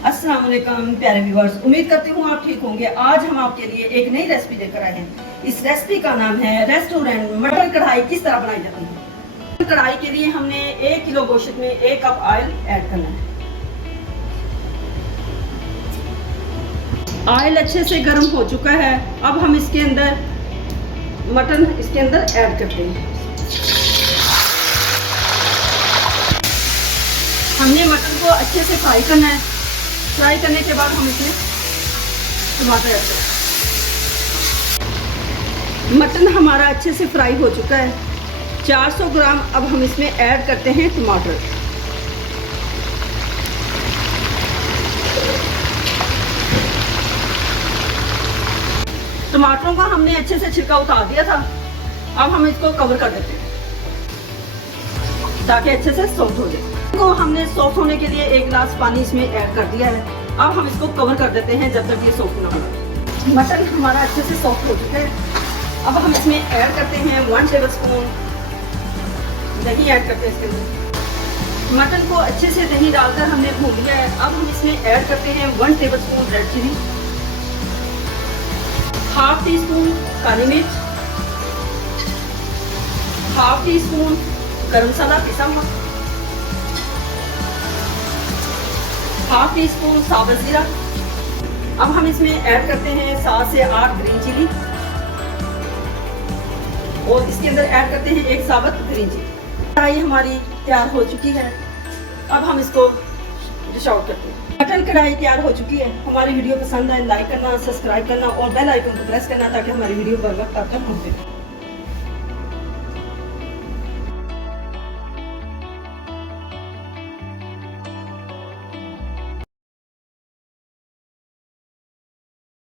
अस्सलाम वालेकुम प्यारे व्यूअर्स, उम्मीद करती हूँ आप ठीक होंगे। आज हम आपके लिए एक नई रेसिपी लेकर आए हैं। इस रेसिपी का नाम है रेस्टोरेंट मटर कढ़ाई किस तरह बनाई जाती है। कढ़ाई के लिए हमने 1 किलो गोश्त में 1 कप ऑयल ऐड करना है। ऑयल अच्छे से गर्म हो चुका है। अब हम इसके अंदर मटन इसके अंदर ऐड करते हैं। हमने मटन को अच्छे से फ्राई करना है। फ्राई करने के बाद हम इसमें टमाटर ऐड करें। मटन हमारा अच्छे से फ्राई हो चुका है। 400 ग्राम अब हम इसमें ऐड करते हैं टमाटर। टमाटरों का हमने अच्छे से छिलका उतार दिया था। अब हम इसको कवर कर देते हैं ताकि अच्छे से सॉफ्ट हो जाए। को हमने सॉफ्ट होने के लिए 1 गिलास पानी इसमें ऐड कर दिया है। अब हम इसको कवर कर देते हैं जब तक ये सॉफ्ट ना हो। मटन हमारा अच्छे से सॉफ्ट हो चुका है। अब हम इसमें ऐड करते हैं 1 टेबलस्पून दही ऐड करते हैं इसके अंदर। मटन को अच्छे से दही डालकर हमने भून लिया है। अब हम इसमें ऐड करते हैं 1 टेबलस्पून रेड चिली, ½ टीस्पून काली मिर्च, ½ टीस्पून गरम मसाला पिसा हुआ, ½ टीस्पून साबुत जीरा। अब हम इसमें ऐड करते हैं 7 से 8 ग्रीन चिली और इसके अंदर ऐड करते हैं 1 साबुत ग्रीन चिली। कढ़ाई हमारी तैयार हो चुकी है। अब हम इसको डिश आउट करते हैं। मटन कढ़ाई तैयार हो चुकी है। हमारी वीडियो पसंद आए लाइक करना, सब्सक्राइब करना और बेल आइकन को प्रेस करना ताकि हमारी वीडियो बर वक्त आप तक पहुंचे।